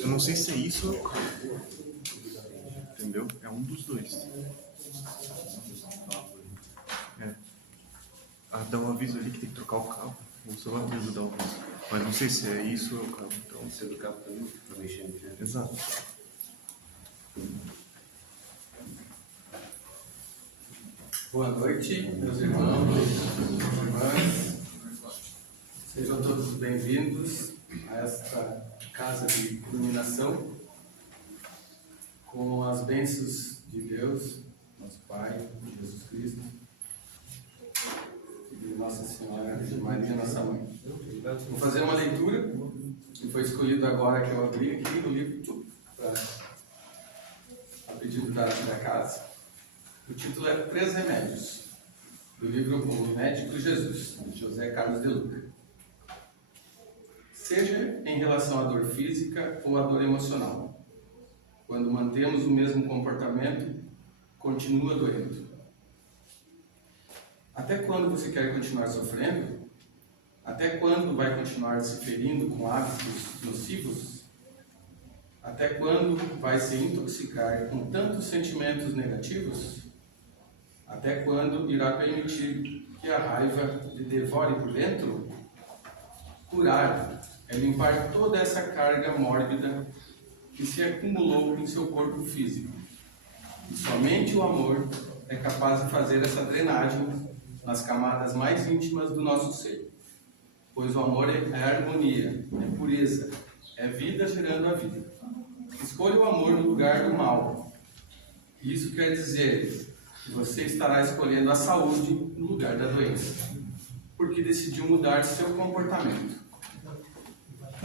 Eu não sei se é isso ou é o cabo. Entendeu? É um dos dois. É. Ah, dá um aviso ali que tem que trocar o cabo. O celular mesmo dá um aviso. Mas não sei se é isso ou é o cabo. Então, Se é do cabo também, para mexer no jeito. exato. Boa noite, meus irmãos, minhas irmãs. Sejam todos bem-vindos a esta casa de iluminação com as bênçãos de Deus, nosso Pai, de Jesus Cristo, e de Nossa Senhora, de Maria, nossa mãe. Vou fazer uma leitura que foi escolhido agora que eu abri aqui no livro a pedido da casa. O título é Três Remédios, do livro O Médico Jesus, de José Carlos de Luca. Seja em relação à dor física ou à dor emocional, quando mantemos o mesmo comportamento, continua doendo. Até quando você quer continuar sofrendo? Até quando vai continuar se ferindo com hábitos nocivos? Até quando vai se intoxicar com tantos sentimentos negativos? Até quando irá permitir que a raiva lhe devore por dentro? Curar é limpar toda essa carga mórbida que se acumulou em seu corpo físico. E somente o amor é capaz de fazer essa drenagem nas camadas mais íntimas do nosso ser. Pois o amor é harmonia, é pureza, é vida gerando a vida. Escolha o amor no lugar do mal. Isso quer dizer que você estará escolhendo a saúde no lugar da doença, porque decidiu mudar seu comportamento.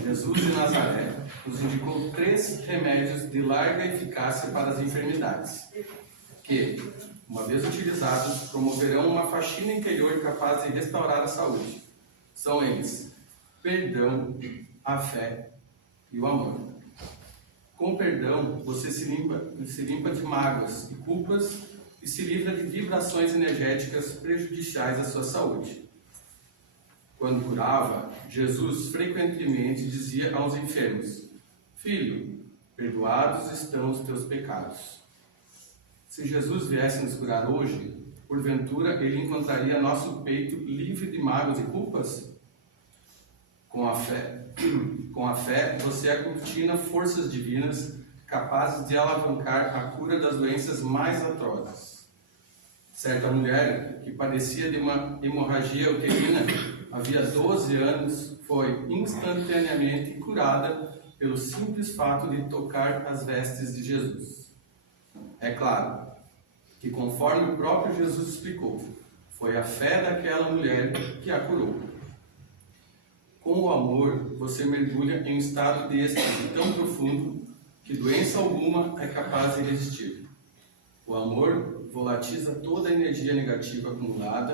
Jesus de Nazaré nos indicou 3 remédios de larga eficácia para as enfermidades, que, uma vez utilizados, promoverão uma faxina interior capaz de restaurar a saúde. São eles: perdão, a fé e o amor. Com perdão, você se limpa de mágoas e culpas e se livra de vibrações energéticas prejudiciais à sua saúde. Quando curava, Jesus frequentemente dizia aos enfermos: Filho, perdoados estão os teus pecados. Se Jesus viesse nos curar hoje, porventura ele encontraria nosso peito livre de mágoas e culpas? Com a fé, você aglutina forças divinas capazes de alavancar a cura das doenças mais atrozes. Certa mulher que padecia de uma hemorragia uterina havia 12 anos foi instantaneamente curada pelo simples fato de tocar as vestes de Jesus. É claro que, conforme o próprio Jesus explicou, foi a fé daquela mulher que a curou. Com o amor, você mergulha em um estado de êxtase tão profundo que doença alguma é capaz de resistir. O amor volatiza toda a energia negativa acumulada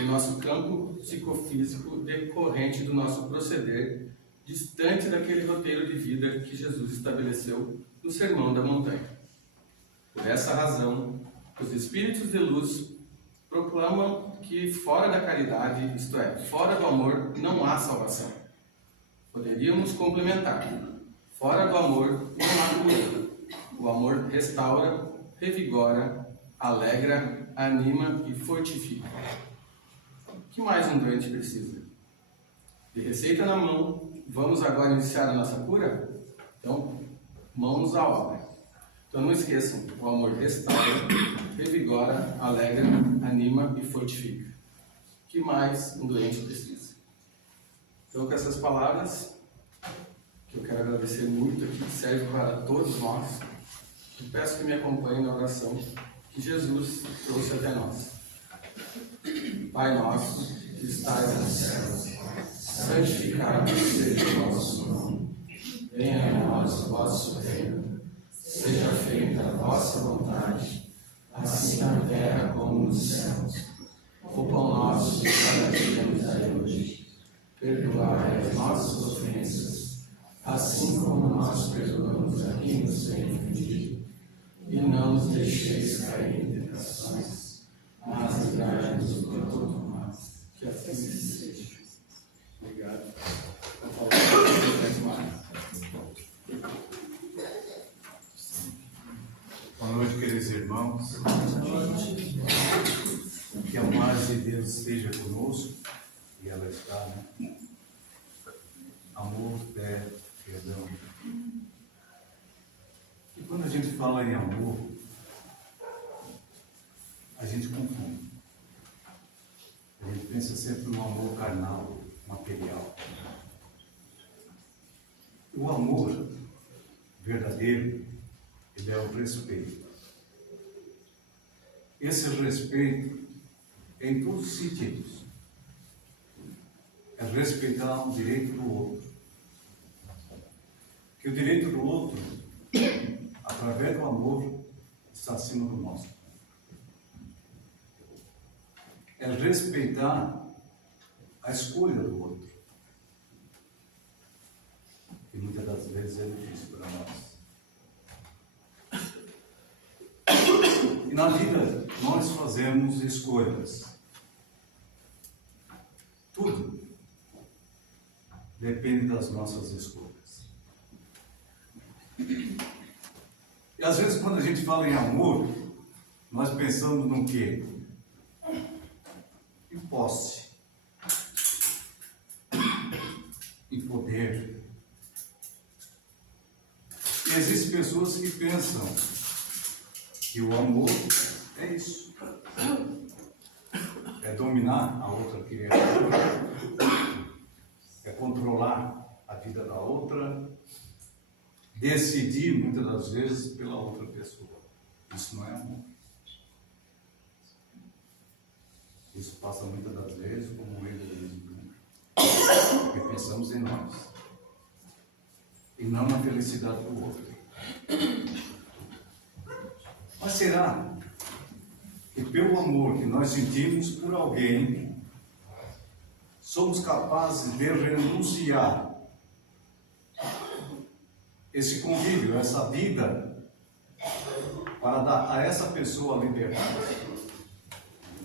no nosso campo psicofísico decorrente do nosso proceder, distante daquele roteiro de vida que Jesus estabeleceu no Sermão da Montanha. Por essa razão, os espíritos de luz proclamam que fora da caridade, isto é, fora do amor, não há salvação. Poderíamos complementar: fora do amor, não há cura. O amor restaura, revigora, alegra, anima e fortifica. O que mais um doente precisa? De receita na mão, vamos agora iniciar a nossa cura? Então, mãos à obra. Então não esqueçam, o amor restaura, revigora, alegra, anima e fortifica. O que mais um doente precisa? Então, com essas palavras, que eu quero agradecer muito aqui, que serve para todos nós, eu peço que me acompanhem na oração que Jesus trouxe até nós. Pai nosso, que estás nos céus, santificado seja o vosso nome. Venha a nós o vosso reino. Seja feita a vossa vontade, assim na terra como nos céus. O pão nosso de cada dia nos dai hoje. Perdoai as nossas ofensas, assim como nós perdoamos a quem nos tem ofendido. E não nos deixeis cair em tentações, mas livrai-nos de todo mal. Que assim seja. Obrigado. Vou falar mais. irmãos. Que a paz de Deus esteja conosco, e ela está, né? Amor, fé, perdão. E quando a gente fala em amor, a gente confunde. A gente pensa sempre no amor carnal, material. O amor verdadeiro, ele é o respeito. Esse respeito é em todos os sentidos. É respeitar o direito do outro. Que o direito do outro, através do amor, está acima do nosso. É respeitar a escolha do outro. E muitas das vezes é difícil para nós. E na vida nós fazemos escolhas. Tudo depende das nossas escolhas. E às vezes quando a gente fala em amor, nós pensamos no quê? Em posse, em poder. E existem pessoas que pensam que o amor é isso. É dominar a outra criatura, é controlar a vida da outra, decidir muitas das vezes pela outra pessoa. Isso não é amor. Isso passa muitas das vezes como um egoísmo, porque pensamos em nós e não na felicidade do outro. Mas será que pelo amor que nós sentimos por alguém, somos capazes de renunciar esse convívio, essa vida, para dar a essa pessoa a liberdade?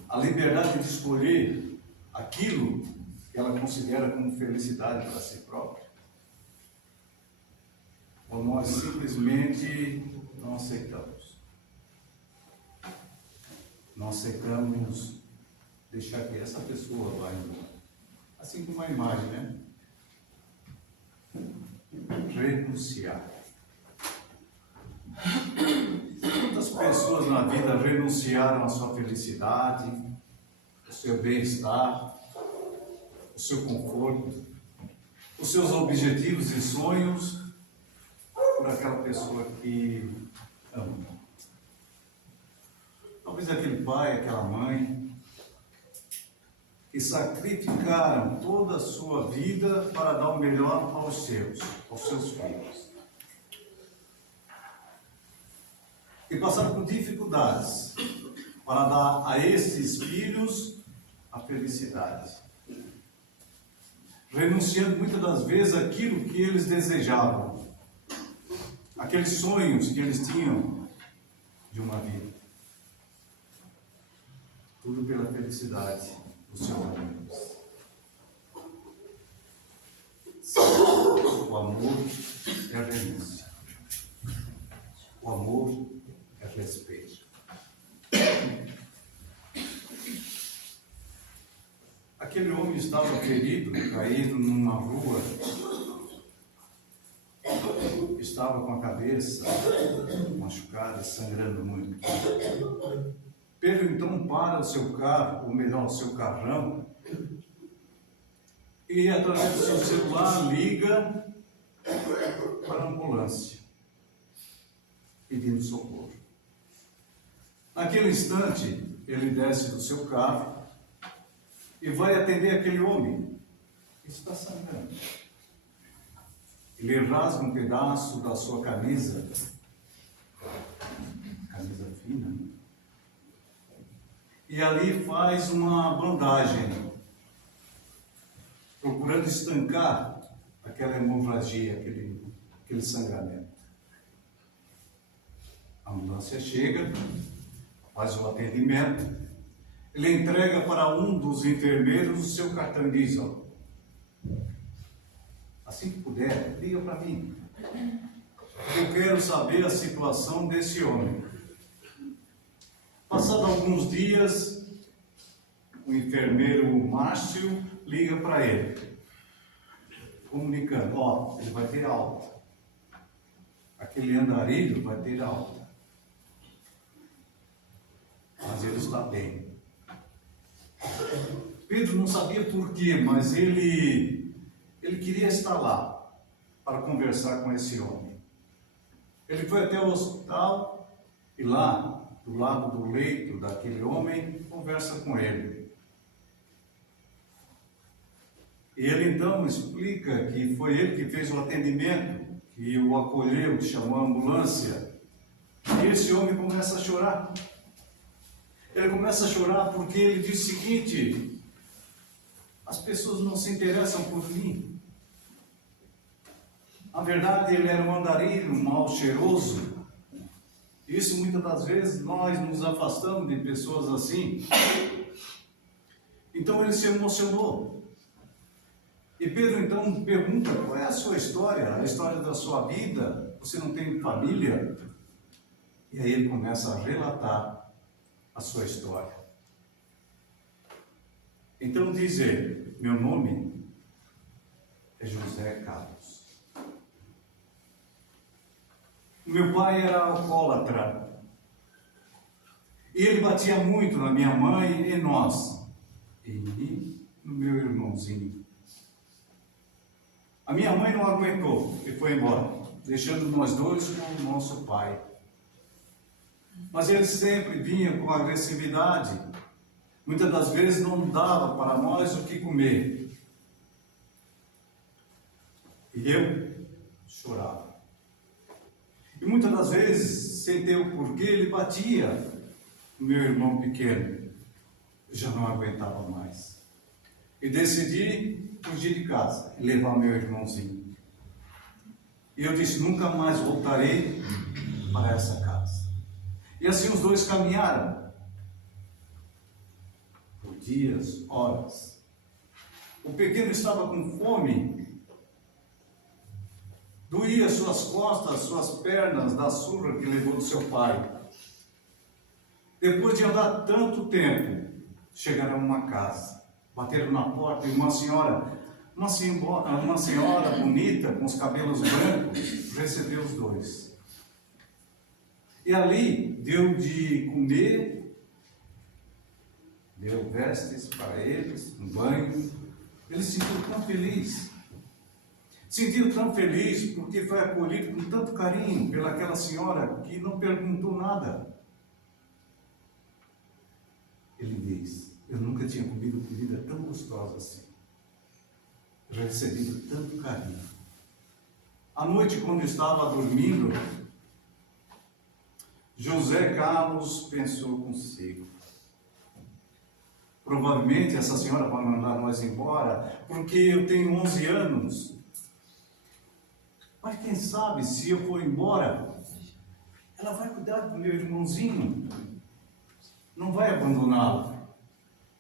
A liberdade de escolher aquilo que ela considera como felicidade para si própria? Ou nós simplesmente não aceitamos? Não aceitamos deixar que essa pessoa vá embora. Assim como a imagem, né? Renunciar. Quantas pessoas na vida renunciaram à sua felicidade, ao seu bem-estar, ao seu conforto, os seus objetivos e sonhos por aquela pessoa que ama? Talvez aquele pai, aquela mãe, que sacrificaram toda a sua vida para dar o melhor aos seus filhos. E passaram por dificuldades para dar a esses filhos a felicidade. Renunciando muitas das vezes aquilo que eles desejavam, aqueles sonhos que eles tinham de uma vida. Tudo pela felicidade dos seus amigos. O amor é renúncia. O amor é respeito. Aquele homem estava ferido, caído numa rua, estava com a cabeça machucada, sangrando muito. Pedro então para o seu carro, ou melhor, o seu carrão, e através do seu celular liga para a ambulância, pedindo socorro. Naquele instante, ele desce do seu carro e vai atender aquele homem que está sangrando. Ele rasga um pedaço da sua camisa fina, né? E ali faz uma bandagem, procurando estancar aquela hemorragia, aquele sangramento. A ambulância chega, faz o atendimento, ele entrega para um dos enfermeiros o seu cartão e diz: ó, assim que puder, liga para mim. Eu quero saber a situação desse homem. Passados alguns dias, o enfermeiro Márcio liga para ele, comunicando, ó, ele vai ter alta. Aquele andarilho vai ter alta. Mas ele está bem. Pedro não sabia por quê, mas ele queria estar lá para conversar com esse homem. Ele foi até o hospital e lá, do lado do leito daquele homem, conversa com ele. E ele então explica que foi ele que fez o atendimento, que o acolheu, que chamou a ambulância. E esse homem começa a chorar. Ele começa a chorar porque ele diz o seguinte: as pessoas não se interessam por mim. Na verdade, ele era um andarilho, um mal cheiroso. Isso muitas das vezes nós nos afastamos de pessoas assim. Então ele se emocionou. E Pedro então pergunta: qual é a sua história? A história da sua vida? Você não tem família? E aí ele começa a relatar a sua história. Então diz ele: meu nome é José Carlos. O meu pai era alcoólatra. E ele batia muito na minha mãe e nós. E no meu irmãozinho. A minha mãe não aguentou e foi embora, deixando nós dois com o nosso pai. Mas ele sempre vinha com agressividade. Muitas das vezes não dava para nós o que comer. E eu chorava. E muitas das vezes, sem ter o porquê, ele batia no meu irmão pequeno. Eu já não aguentava mais. E decidi fugir de casa e levar meu irmãozinho. E eu disse: nunca mais voltarei para essa casa. E assim os dois caminharam. Por dias, horas. O pequeno estava com fome. Doía suas costas, suas pernas da surra que levou do seu pai. Depois de andar tanto tempo, chegaram a uma casa. Bateram na porta e uma senhora bonita, com os cabelos brancos, recebeu os dois. E ali deu de comer, deu vestes para eles, um banho. Ele se sentiu tão feliz. Sentiu tão feliz porque foi acolhido com tanto carinho pelaquela senhora que não perguntou nada. Ele diz: eu nunca tinha comido comida tão gostosa assim. Recebido tanto carinho. À noite, quando estava dormindo, José Carlos pensou consigo: provavelmente essa senhora vai mandar nós embora porque eu tenho 11 anos. Mas quem sabe, se eu for embora, ela vai cuidar do meu irmãozinho, não vai abandoná-lo.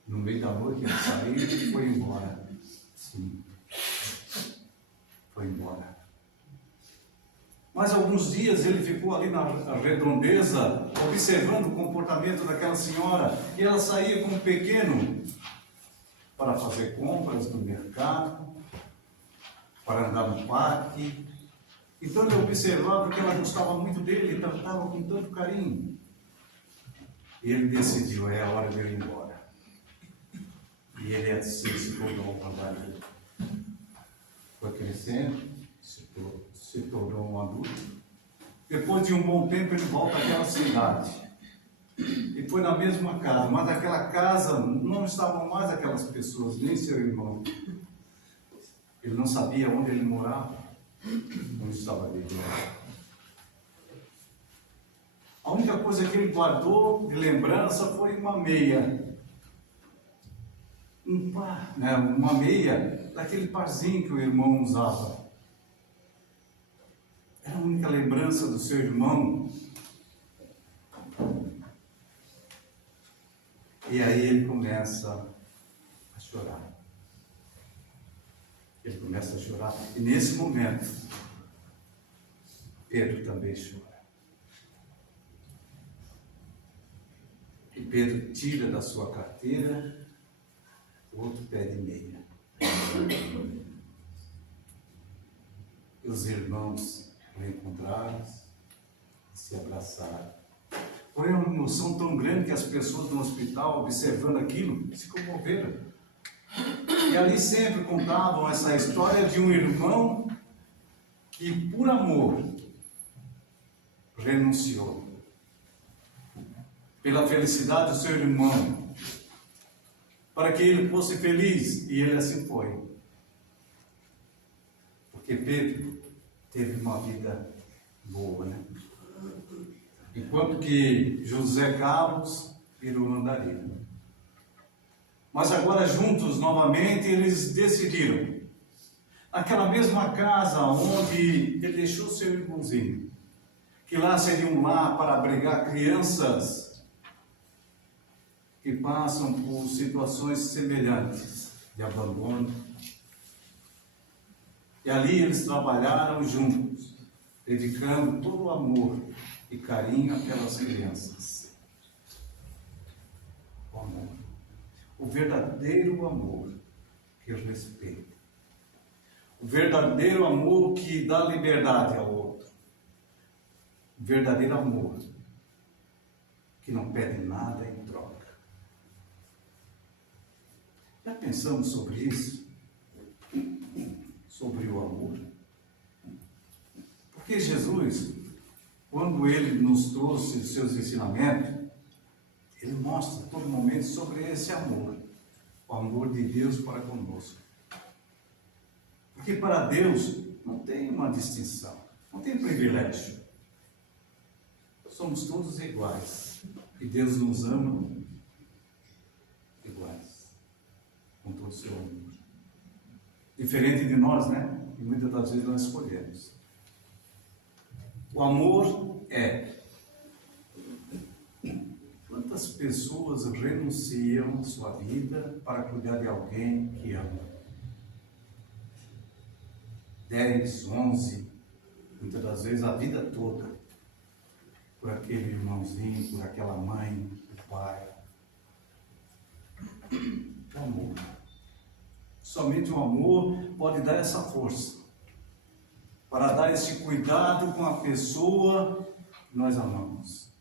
No meio da noite ele saiu e foi embora. Sim, foi embora. Mas alguns dias ele ficou ali na redondeza, observando o comportamento daquela senhora, e ela saía com um pequeno para fazer compras no mercado, para andar no parque. Então ele observava que ela gostava muito dele e tratava com tanto carinho. E ele decidiu: é a hora de eu ir embora. E ele assim se tornou um trabalhador. Foi crescendo, se tornou um adulto. Depois de um bom tempo ele volta àquela cidade. E foi na mesma casa, mas naquela casa não estavam mais aquelas pessoas, nem seu irmão. Ele não sabia onde ele morava. Não estava dele. A única coisa que ele guardou de lembrança foi uma meia. Uma meia daquele parzinho que o irmão usava. Era a única lembrança do seu irmão. E aí ele começa a chorar. Ele começa a chorar. E nesse momento, Pedro também chora. Pedro tira da sua carteira, o outro pede meia. E os irmãos reencontraram, se abraçaram. Foi uma emoção tão grande que as pessoas no hospital, observando aquilo, se comoveram. E ali sempre contavam essa história de um irmão que, por amor, renunciou. Pela felicidade do seu irmão, para que ele fosse feliz, e ele assim foi. Porque Pedro teve uma vida boa, né? Enquanto que José Carlos virou andarilho. Mas agora juntos, novamente, eles decidiram. Naquela mesma casa onde ele deixou seu irmãozinho, que lá seria um lar para abrigar crianças que passam por situações semelhantes de abandono. E ali eles trabalharam juntos, dedicando todo o amor e carinho pelas crianças. O amor. O verdadeiro amor que respeita. O verdadeiro amor que dá liberdade ao outro. O verdadeiro amor que não pede nada em troca. Já pensamos sobre isso? Sobre o amor? Porque Jesus, quando ele nos trouxe os seus ensinamentos, ele mostra a todo momento sobre esse amor, o amor de Deus para conosco. Porque para Deus não tem uma distinção, não tem privilégio. Somos todos iguais e Deus nos ama iguais, com todo o seu amor. Diferente de nós, né? E muitas das vezes nós escolhemos. O amor é. Quantas pessoas renunciam sua vida para cuidar de alguém que ama? 10, 11, muitas das vezes a vida toda, por aquele irmãozinho, por aquela mãe, o pai. O amor. Somente o amor pode dar essa força para dar esse cuidado com a pessoa que nós amamos.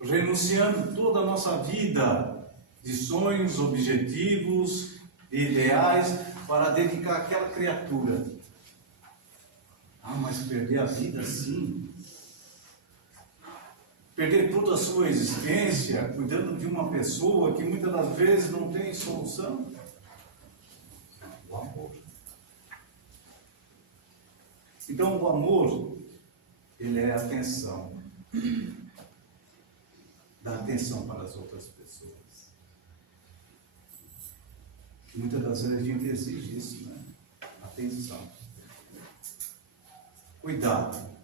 Renunciando toda a nossa vida de sonhos, objetivos, de ideais, para dedicar àquela criatura. Ah, mas perder a vida sim. Perder toda a sua existência cuidando de uma pessoa que muitas das vezes não tem solução. O amor. Então, o amor, ele é atenção. Dá atenção para as outras pessoas. Muitas das vezes a gente exige isso, né? Atenção. Cuidado.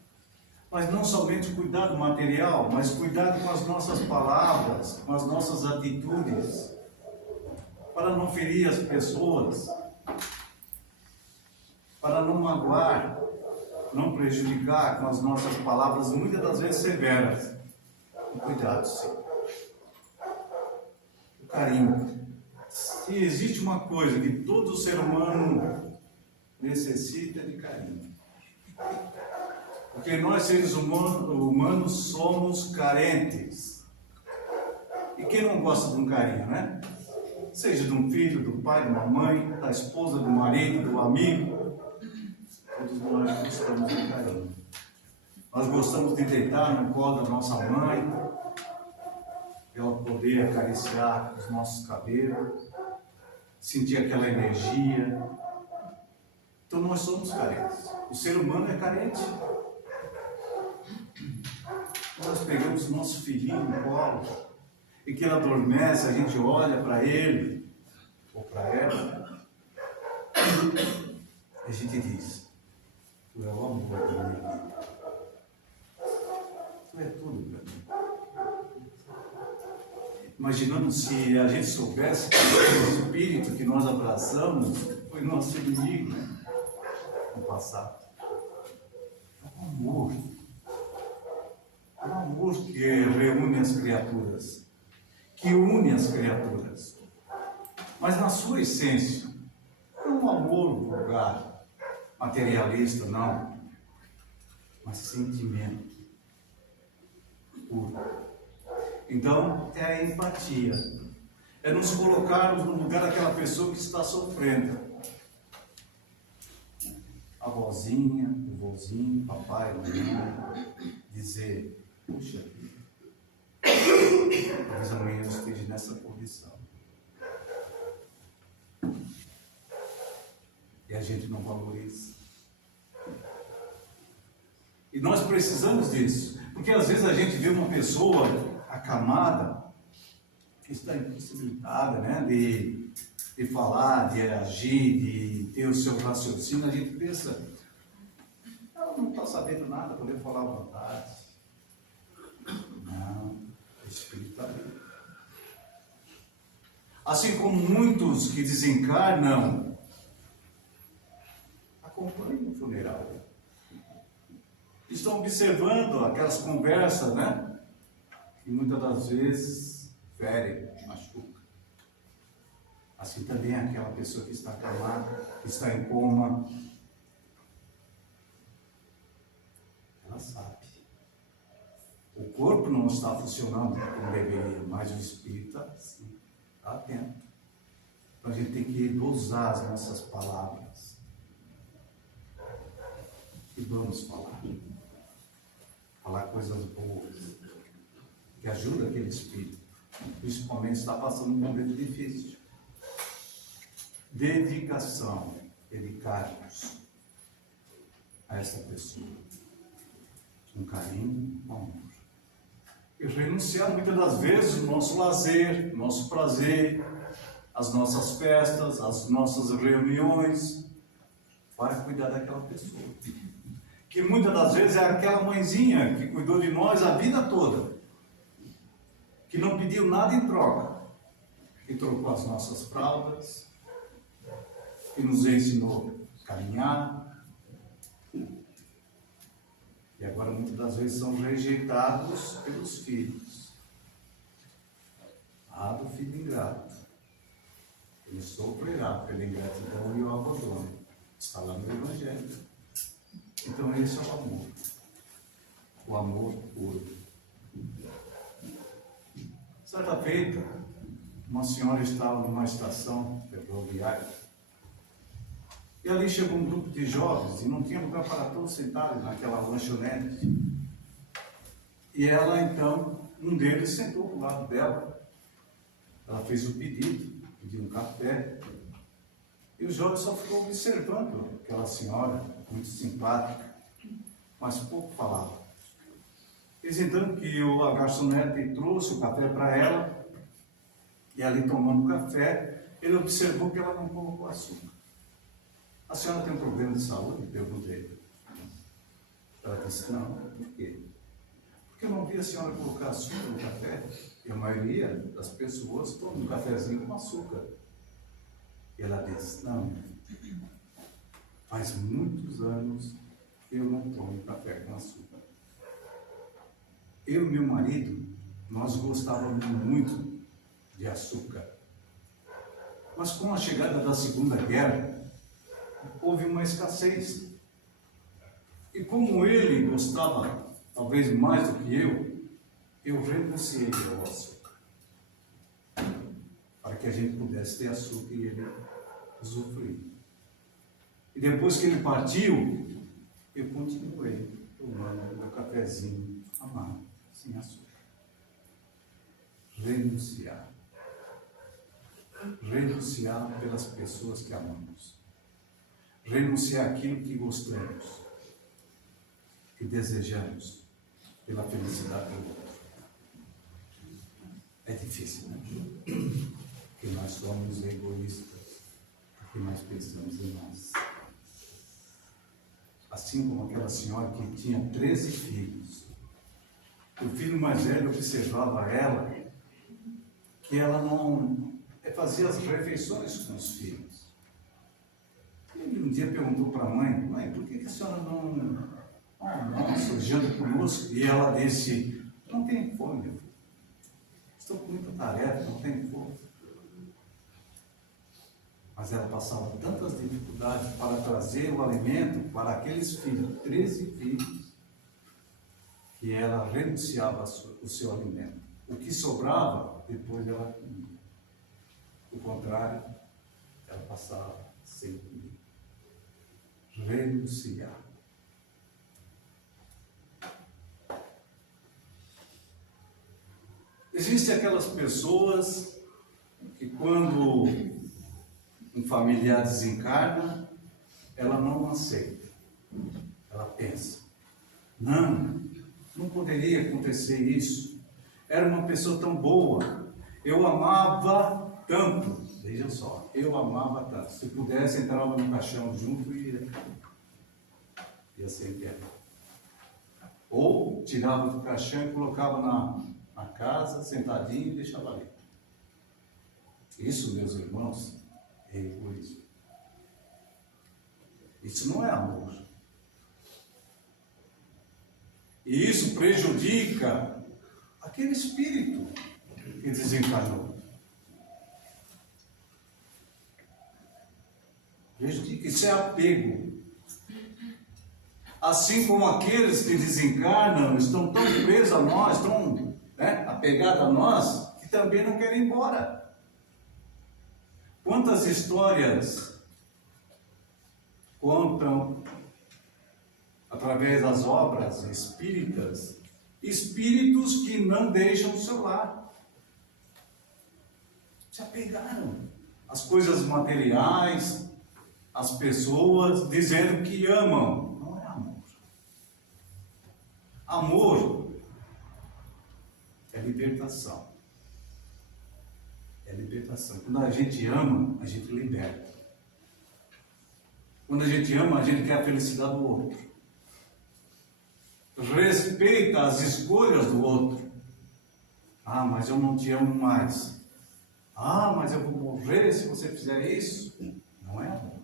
Mas não somente cuidado material, mas cuidado com as nossas palavras, com as nossas atitudes, para não ferir as pessoas, para não magoar, não prejudicar com as nossas palavras, muitas das vezes severas. Cuidado, sim. O carinho. Se existe uma coisa que todo ser humano necessita, é de carinho. Porque nós, seres humanos, somos carentes. E quem não gosta de um carinho, né? Seja de um filho, do pai, de uma mãe, da esposa, do marido, do amigo. Todos nós gostamos de carinho. Nós gostamos de deitar no colo da nossa mãe, ela poder acariciar os nossos cabelos, sentir aquela energia. Então nós somos carentes. O ser humano é carente. Nós pegamos o nosso filhinho no colo, e que ele adormece, a gente olha para ele, ou para ela, e a gente diz: tu é o amor da minha vida. Tu é tudo para mim. Imaginando se a gente soubesse que o espírito que nós abraçamos foi nosso inimigo, né? No passado. É o amor. É o amor que reúne as criaturas. que une as criaturas. Mas na sua essência, não um amor vulgar, materialista, não, mas sentimento puro. Então, é a empatia, é nos colocarmos no lugar daquela pessoa que está sofrendo. A vozinha, o vozinho, papai, mamãe, dizer, puxa vida, talvez amanhã eu esteja nessa condição. E a gente não valoriza. E nós precisamos disso, porque às vezes a gente vê uma pessoa acamada, que está impossibilitada, né, de falar, de agir, de ter o seu raciocínio, a gente pensa, ela não está sabendo nada, poder falar à vontade. Não, o Espírito está ali. Assim como muitos que desencarnam, acompanham o funeral. Estão observando aquelas conversas, né? Que muitas das vezes ferem, machucam. Assim também é aquela pessoa que está acamada, que está em coma. Ela sabe. O corpo não está funcionando como deveria, mas o espírito sim, está atento. Então a gente tem que dosar as nossas palavras. E vamos falar. Falar coisas boas, que ajudam aquele espírito, principalmente está passando um momento difícil. Dedicação, dedicar-nos a essa pessoa, com carinho, com amor. E renunciar muitas das vezes o nosso lazer, o nosso prazer, as nossas festas, as nossas reuniões, para cuidar daquela pessoa. Que muitas das vezes é aquela mãezinha que cuidou de nós a vida toda, que não pediu nada em troca, que trocou as nossas fraldas, que nos ensinou a caminhar, e agora muitas das vezes são rejeitados pelos filhos. Ah, do filho ingrato, ele sofrerá pela ingratidão e o abandono, está lá no Evangelho. Então esse é o amor puro. Certa feita, uma senhora estava numa estação ferroviária e ali chegou um grupo de jovens e não tinha lugar para todos sentados naquela lanchonete. E ela então, um deles sentou do lado dela. Ela fez o pedido, pediu um café. E o jovem só ficou observando aquela senhora, muito simpática, mas pouco falava. Eis então que a garçonete trouxe o café para ela, e ali tomando o café, ele observou que ela não colocou açúcar. A senhora tem um problema de saúde? Perguntei. Ela disse, não. Por quê? Porque eu não vi a senhora colocar açúcar no café, e a maioria das pessoas toma um cafezinho com açúcar. E ela disse, não, faz muitos anos que eu não tomo café com açúcar. Eu e meu marido, nós gostávamos muito de açúcar. Mas com a chegada da Segunda Guerra, houve uma escassez. E como ele gostava, talvez mais do que eu renunciei ao açúcar. Para que a gente pudesse ter açúcar e ele usufruir. E depois que ele partiu, eu continuei tomando meu cafezinho amargo, sem açúcar. Renunciar. Renunciar pelas pessoas que amamos. Renunciar aquilo que gostamos, que desejamos, pela felicidade do outro. É difícil, né? Porque nós somos egoístas, porque nós pensamos em nós. Assim como aquela senhora que tinha 13 filhos. O filho mais velho observava ela, que ela não fazia as refeições com os filhos. Ele um dia perguntou para a mãe, mãe, por que a senhora não almoça, janta conosco? E ela disse, não tem fome, meu filho. estou com muita tarefa, não tenho força. Mas ela passava tantas dificuldades para trazer o alimento para aqueles filhos, 13 filhos, que ela renunciava o seu alimento. O que sobrava, depois ela comia. O contrário, ela passava sem comer. Renunciar. Existem aquelas pessoas que quando um familiar desencarna, ela não aceita. Ela pensa, não poderia acontecer isso. Era uma pessoa tão boa, eu amava tanto, veja só, eu amava tanto. Se pudesse, entrava no caixão junto e ia ser enterrado. Ou tirava do caixão e colocava na casa, sentadinho e deixava ali. Isso, meus irmãos, é egoísmo. Isso não é amor. E isso prejudica aquele espírito que desencarnou. Prejudica, isso é apego. Assim como aqueles que desencarnam estão tão presos a nós, tão apegados a nós, que também não querem ir embora. Quantas histórias contam, através das obras espíritas, espíritos que não deixam o seu lar. Se apegaram às coisas materiais, às pessoas, dizendo que amam. Não é amor. Amor é libertação. É libertação. Quando a gente ama, a gente liberta. Quando a gente ama, a gente quer a felicidade do outro. Respeita as escolhas do outro. Ah, mas eu não te amo mais. Ah, mas eu vou morrer se você fizer isso. Não é amor.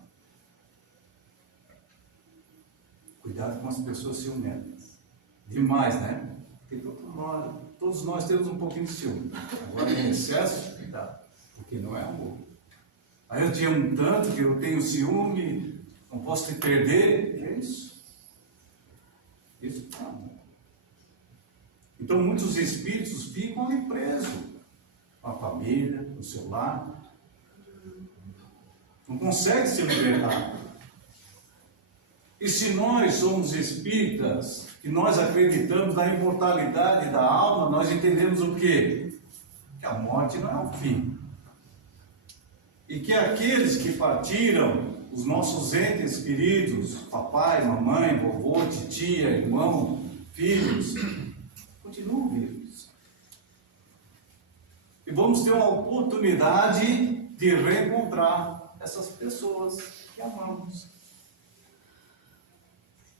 Cuidado com as pessoas ciumentas. Demais, né? Porque todos nós temos um pouquinho de ciúme. Agora, em excesso, cuidado. Porque não é amor. Aí eu te amo tanto que eu tenho ciúme, não posso te perder. É isso. Isso é amor. Então, muitos espíritos ficam ali presos. Com a família, no seu lar. Não conseguem se libertar. E se nós somos espíritas, que nós acreditamos na imortalidade da alma, nós entendemos o quê? Que a morte não é o fim. E que aqueles que partiram, os nossos entes queridos, papai, mamãe, vovô, titia, irmão, filhos, continuam vivos. E vamos ter uma oportunidade de reencontrar essas pessoas que amamos.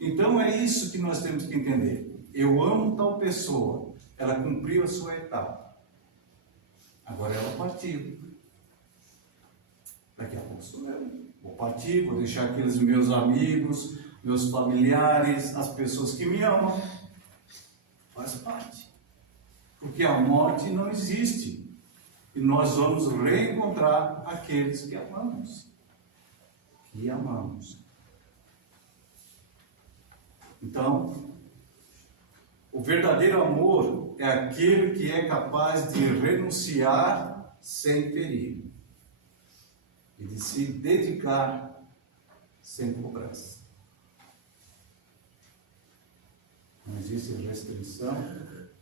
Então é isso que nós temos que entender. Eu amo tal pessoa, ela cumpriu a sua etapa. Agora ela partiu. Daqui a pouco sou eu. Vou partir, vou deixar aqueles meus amigos, meus familiares, as pessoas que me amam. Faz parte. Porque a morte não existe. E nós vamos reencontrar aqueles que amamos. Que amamos. Então, o verdadeiro amor é aquele que é capaz de renunciar sem ferir e de se dedicar sem cobrança. Não existe restrição,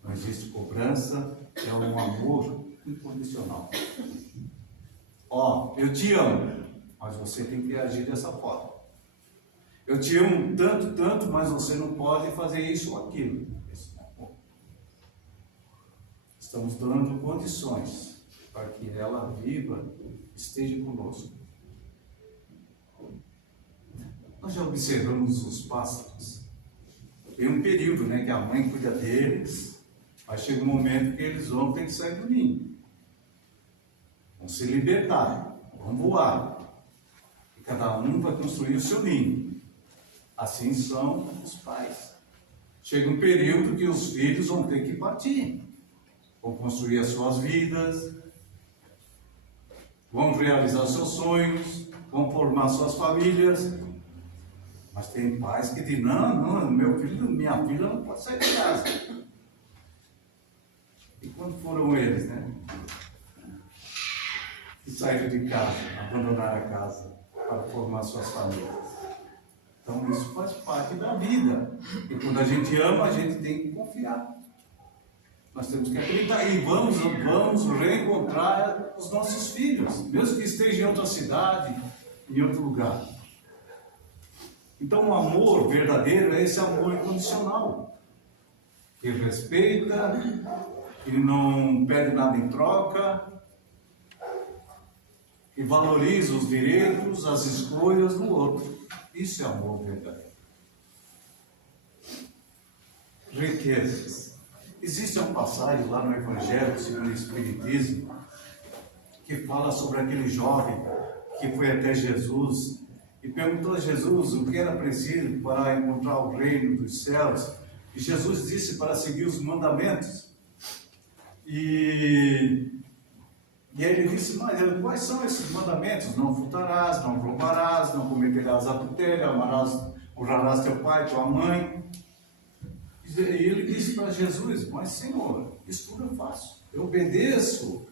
não existe cobrança, é um amor incondicional. Ó, eu te amo, mas você tem que agir dessa forma. Eu te amo tanto, tanto, mas você não pode fazer isso ou aquilo. Isso não é bom. Estamos dando condições para que ela viva, esteja conosco. Nós já observamos os pássaros. Tem um período, que a mãe cuida deles, mas chega um momento que eles vão ter que sair do ninho. Vão se libertar, vão voar. E cada um vai construir o seu ninho. Assim são os pais. Chega um período que os filhos vão ter que partir. vão construir as suas vidas, vão realizar seus sonhos, vão formar suas famílias. Mas tem pais que dizem, não, meu filho, minha filha não pode sair de casa. E quando foram eles, né? Que saíram de casa, abandonaram a casa para formar suas famílias. Então isso faz parte da vida. E quando a gente ama, a gente tem que confiar. Nós temos que acreditar e vamos reencontrar os nossos filhos, mesmo que estejam em outra cidade, em outro lugar. Então o amor verdadeiro é esse amor incondicional, que respeita, que não pede nada em troca, que valoriza os direitos, as escolhas do outro. Isso é amor verdadeiro. Riquezas. Existe uma passagem lá no Evangelho segundo o Espiritismo que fala sobre aquele jovem que foi até Jesus e perguntou a Jesus o que era preciso para encontrar o reino dos céus. E Jesus disse para seguir os mandamentos. E aí ele disse, mas quais são esses mandamentos? Não furtarás, não roubarás, não cometerás adultério, honrarás teu pai, tua mãe. E ele disse para Jesus, mas Senhor, isso tudo eu faço, eu obedeço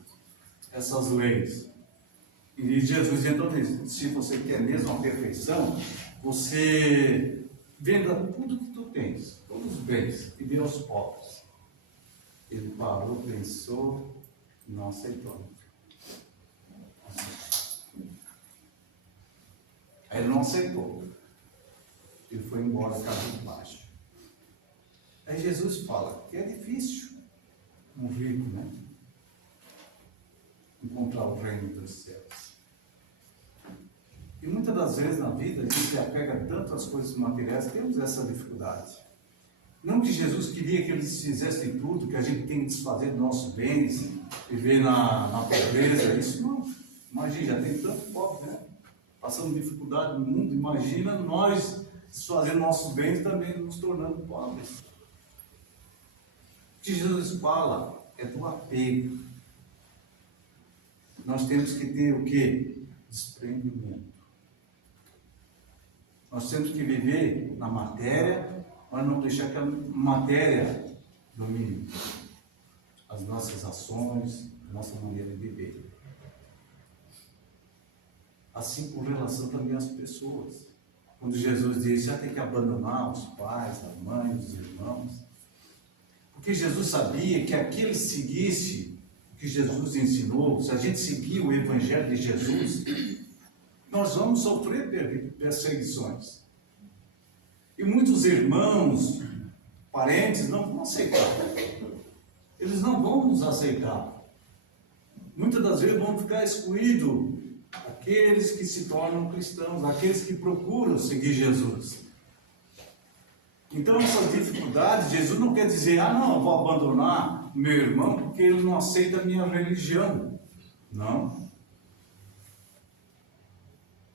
essas leis. E Jesus então disse, se você quer mesmo a perfeição, você venda tudo que tu tens, todos os bens, e dê aos pobres. Ele parou, pensou, e não aceitou. Aí ele não aceitou. Ele foi embora, cabisbaixo. Aí Jesus fala que é difícil um rico, né? Encontrar o reino dos céus. E muitas das vezes na vida a gente se apega tanto às coisas materiais, temos essa dificuldade. Não que Jesus queria que eles fizessem tudo, que a gente tem que desfazer dos nossos bens, viver na pobreza, isso não. Imagina, já tem tanto pobre, né? Passando dificuldade no mundo, imagina nós desfazendo nossos bens também nos tornando pobres. O que Jesus fala é do apego. Nós temos que ter o quê? Desprendimento. Nós temos que viver na matéria, mas não deixar que a matéria domine as nossas ações, a nossa maneira de viver. Assim com relação também às pessoas. Quando Jesus diz, já tem que abandonar os pais, a mãe, os irmãos. Porque Jesus sabia que aquele seguisse o que Jesus ensinou, se a gente seguir o Evangelho de Jesus, nós vamos sofrer perseguições. E muitos irmãos, parentes, não vão aceitar. Eles não vão nos aceitar. Muitas das vezes vão ficar excluídos aqueles que se tornam cristãos, aqueles que procuram seguir Jesus. Então, essas dificuldades, Jesus não quer dizer, não, eu vou abandonar meu irmão porque ele não aceita a minha religião. Não.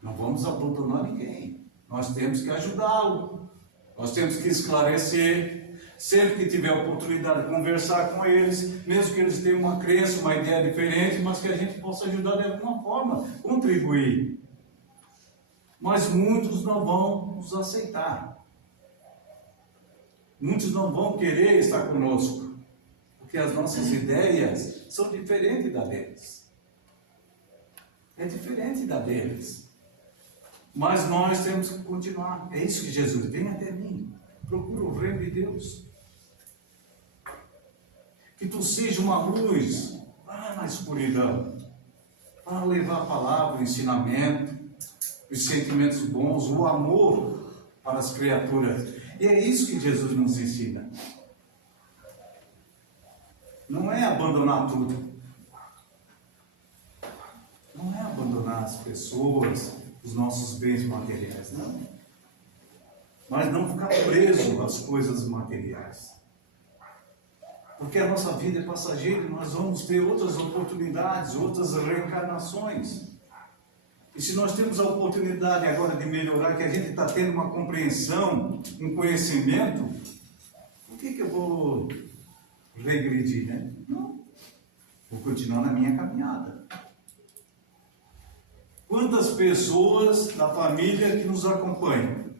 Não vamos abandonar ninguém. Nós temos que ajudá-lo. Nós temos que esclarecer. Sempre que tiver a oportunidade de conversar com eles, mesmo que eles tenham uma crença, uma ideia diferente, mas que a gente possa ajudar de alguma forma, contribuir. Mas muitos não vão nos aceitar. Muitos não vão querer estar conosco, porque as nossas ideias são diferentes da deles. É diferente da deles. Mas nós temos que continuar. É isso que Jesus, vem até mim. Procura o reino de Deus. Que tu seja uma luz lá na escuridão, para levar a palavra, o ensinamento, os sentimentos bons, o amor para as criaturas. E é isso que Jesus nos ensina. Não é abandonar tudo. Não é abandonar as pessoas, os nossos bens materiais, não. Mas não ficar preso às coisas materiais. Porque a nossa vida é passageira e nós vamos ter outras oportunidades, outras reencarnações. E se nós temos a oportunidade agora de melhorar, que a gente está tendo uma compreensão, um conhecimento, por que eu vou regredir, né? Não. vou continuar na minha caminhada. Quantas pessoas da família que nos acompanham?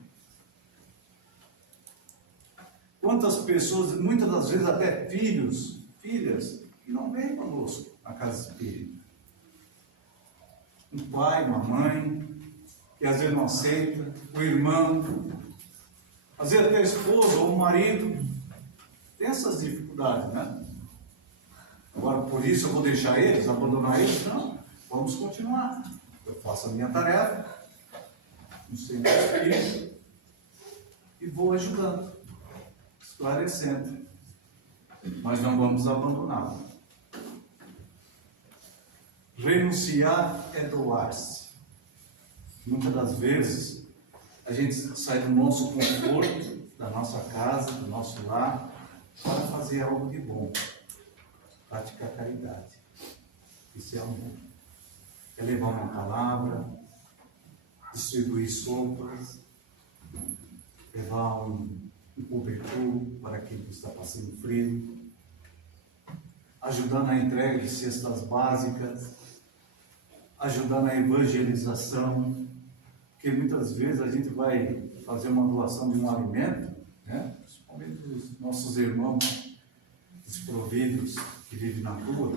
Quantas pessoas, muitas das vezes até filhos, filhas, que não vêm conosco na casa espírita? Um pai, uma mãe, que às vezes não aceita, o irmão, às vezes até a esposa ou o marido, tem essas dificuldades, né? Agora, por isso eu vou deixar eles, abandonar eles? Não, vamos continuar. Eu faço a minha tarefa, no centro espírita, e vou ajudando, esclarecendo. Mas não vamos abandoná-lo. Renunciar é doar-se. Muitas das vezes, a gente sai do nosso conforto, da nossa casa, do nosso lar, para fazer algo de bom. Praticar caridade. Isso é amor. É levar uma palavra, distribuir sopas, levar um cobertor para quem está passando frio, ajudar na entrega de cestas básicas, ajudar na evangelização, porque muitas vezes a gente vai fazer uma doação de um alimento, né? Principalmente os nossos irmãos desprovidos que vivem na rua,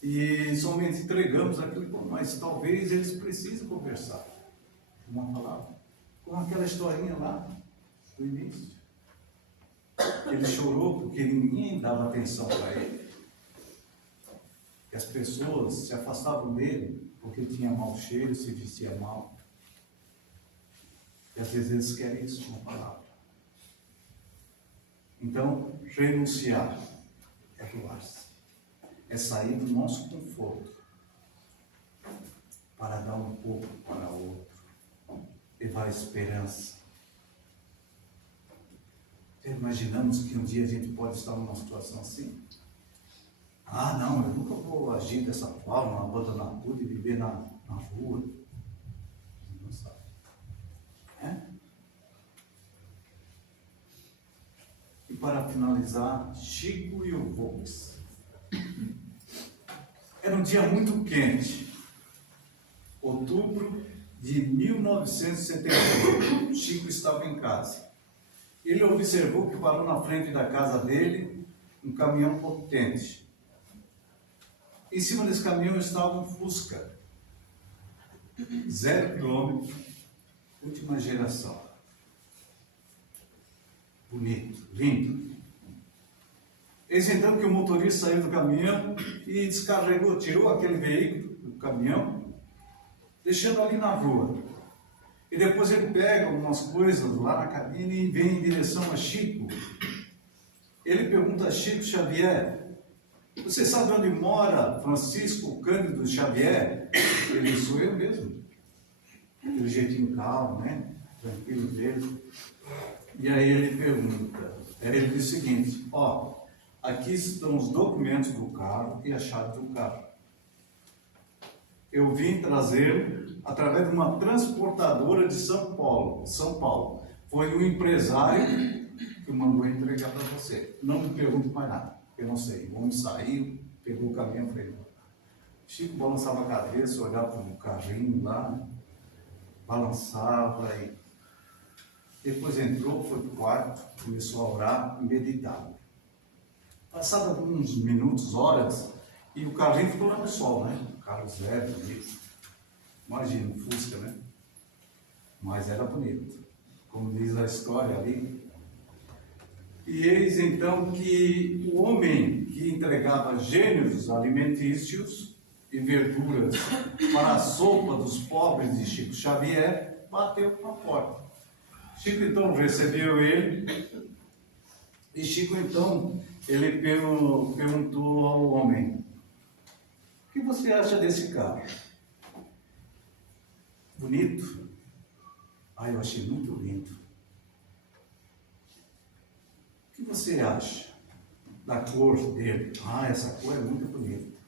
e somente entregamos aquilo, mas talvez eles precisem conversar, uma palavra, como aquela historinha lá do início. Ele chorou porque ninguém dava atenção para ele. E as pessoas se afastavam dele porque tinha mau cheiro, se vestia mal. E às vezes eles querem isso, uma palavra. Então, renunciar é doar-se. É sair do nosso conforto para dar um pouco para o outro. Levar esperança. Imaginamos que um dia a gente pode estar numa situação assim. Ah, não, eu nunca vou agir dessa forma, abandonar tudo e viver na rua. Não sabe. É? E para finalizar, Chico e o Volks. Era um dia muito quente. Outubro de 1971. Chico estava em casa. Ele observou que parou na frente da casa dele um caminhão potente. Em cima desse caminhão estava um Fusca, 0 quilômetro, última geração. Bonito, lindo. Eis então que o motorista saiu do caminhão e descarregou, tirou aquele veículo do caminhão, deixando ali na rua. E depois ele pega algumas coisas lá na cabine e vem em direção a Chico. Ele pergunta a Chico Xavier: você sabe onde mora Francisco Cândido Xavier? Ele: sou eu mesmo. Aquele jeitinho calmo, né? Tranquilo dele. E aí ele pergunta, ele diz o seguinte: ó, aqui estão os documentos do carro e a chave do carro. Eu vim trazê-lo através de uma transportadora de São Paulo. Foi um empresário que mandou entregar para você. Não me pergunte mais nada, eu não sei. O homem saiu, pegou o caminhão e foi embora. Chico balançava a cabeça, olhava para o carrinho lá, né? Balançava e depois entrou, foi para o quarto, começou a orar e meditar. Passados alguns minutos, horas, e o carrinho ficou lá no sol, né? Carro zero, bonito. Imagina, um Fusca, né? Mas era bonito, como diz a história ali. E eis então que o homem que entregava gêneros alimentícios e verduras para a sopa dos pobres de Chico Xavier bateu na porta. Chico então recebeu ele, e Chico então ele perguntou ao homem: o que você acha desse carro? Bonito? Ah, eu achei muito lindo. O que você acha da cor dele? Ah, essa cor é muito bonita.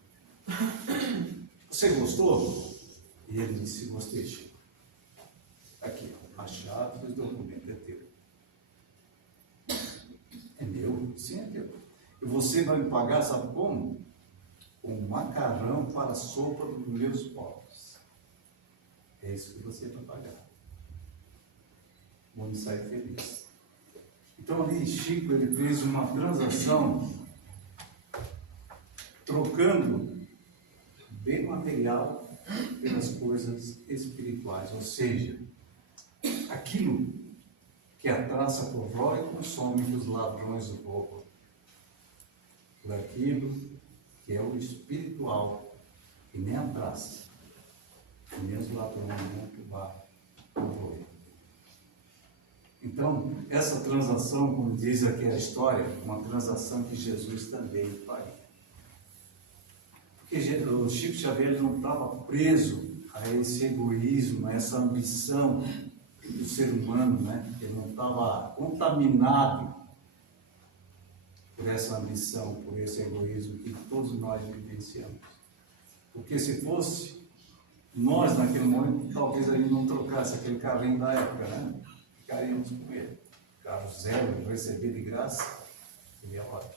Você gostou? E ele disse: gostei, Chico. Aqui, ó, a chave dos documentos é teu. É meu? Sim, é teu. E você vai me pagar, sabe como? Com um macarrão para a sopa dos meus pobres. É isso que você vai pagar. Vamos sair feliz. Então ali Chico, ele fez uma transação trocando bem material pelas coisas espirituais, ou seja, aquilo que a traça corrói consome que os ladrões roubam, por aquilo que é o espiritual, que nem a traça, que nem os ladrões não vai corroer. Então, essa transação, como diz aqui a história, uma transação que Jesus também faria. Porque o Chico Xavier não estava preso a esse egoísmo, a essa ambição do ser humano, né? Ele não estava contaminado por essa ambição, por esse egoísmo que todos nós vivenciamos. Porque se fosse nós, naquele momento, talvez aí não trocasse aquele carrinho da época, né? Ficaríamos com ele. Carro zero, receber de graça, seria ótimo.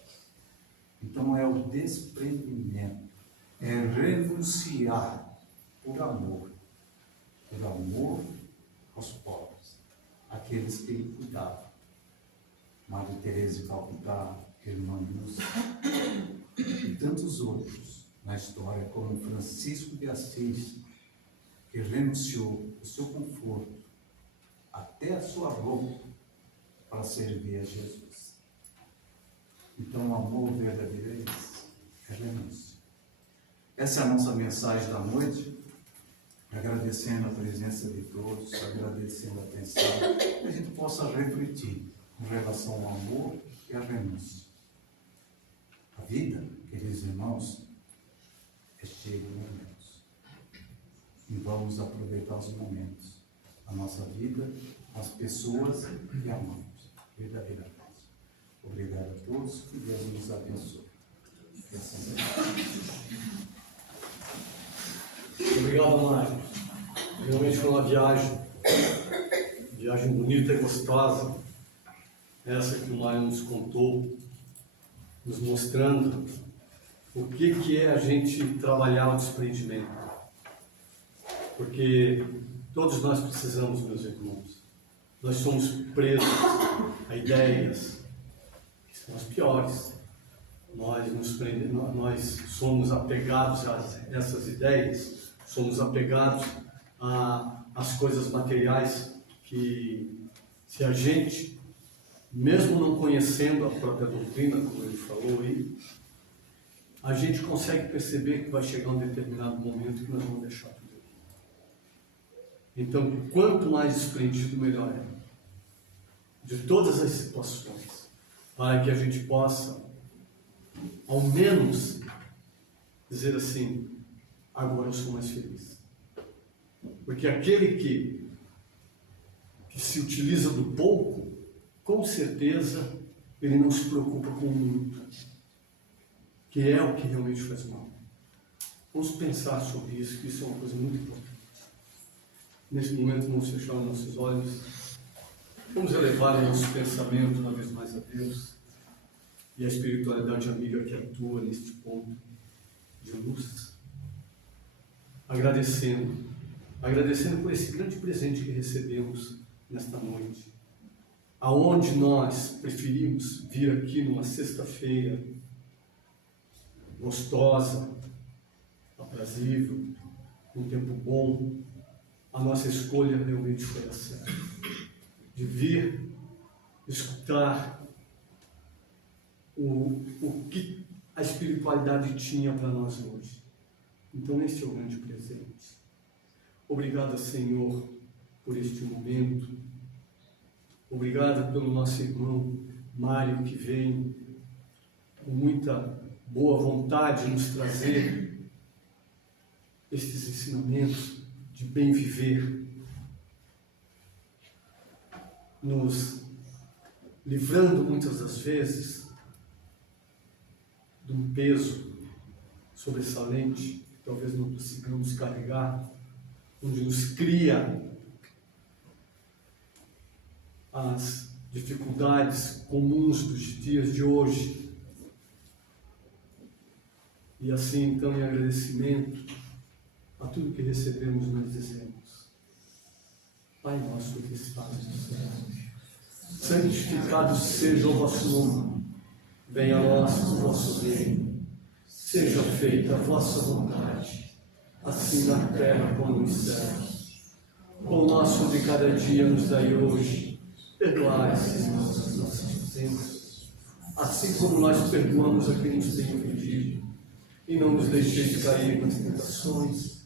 Então é o desprendimento, é renunciar por amor aos pobres, aqueles que ele cuidava. Maria Teresa de Calcutá, Irmã Lúcia, e tantos outros na história, como Francisco de Assis, que renunciou o seu conforto, até a sua roupa, para servir a Jesus. Então, o amor verdadeiro é isso, é renúncia. Essa é a nossa mensagem da noite, agradecendo a presença de todos, agradecendo a atenção, que a gente possa refletir com relação ao amor e à renúncia. A vida, queridos irmãos, é cheia de momentos. E vamos aproveitar os momentos. A nossa vida, as pessoas que amamos, verdadeiramente. Obrigado a todos, que Deus nos abençoe. Obrigado, Mário. Realmente foi uma viagem bonita e gostosa, essa que o Mário nos contou, nos mostrando o que é a gente trabalhar o desprendimento. Porque todos nós precisamos, meus irmãos. Nós somos presos a ideias que são as piores. Nós somos apegados a essas ideias, somos apegados às coisas materiais que, se a gente, mesmo não conhecendo a própria doutrina, como ele falou aí, a gente consegue perceber que vai chegar um determinado momento que nós vamos deixar tudo. Então, quanto mais desprendido, melhor é. De todas as situações, para que a gente possa, ao menos, dizer assim, agora eu sou mais feliz. Porque aquele que se utiliza do pouco, com certeza, ele não se preocupa com o muito, que é o que realmente faz mal. Vamos pensar sobre isso, que isso é uma coisa muito importante. Nesse momento, vamos fechar os nossos olhos, vamos elevar o nosso pensamento uma vez mais a Deus e a espiritualidade amiga que atua neste ponto de luz, agradecendo por esse grande presente que recebemos nesta noite, aonde nós preferimos vir aqui numa sexta-feira gostosa, aprazível, um tempo bom. A nossa escolha realmente foi a certa, de vir escutar o que a espiritualidade tinha para nós hoje. Então, este é o grande presente. Obrigado, Senhor, por este momento. Obrigado pelo nosso irmão Mário, que vem com muita boa vontade nos trazer estes ensinamentos de bem viver, nos livrando muitas das vezes de um peso sobressalente que talvez não consigamos carregar, onde nos cria as dificuldades comuns dos dias de hoje, E assim, então, em agradecimento a tudo que recebemos, nós dizemos: Pai nosso que estás no céu, santificado seja o vosso nome, venha a nós o vosso reino, seja feita a vossa vontade, assim na terra como nos céus. O pão nosso de cada dia nos dai hoje, perdoai, Senhor, as nossas ofensas, assim como nós perdoamos a quem nos tem ofendido, e não nos deixeis cair nas tentações,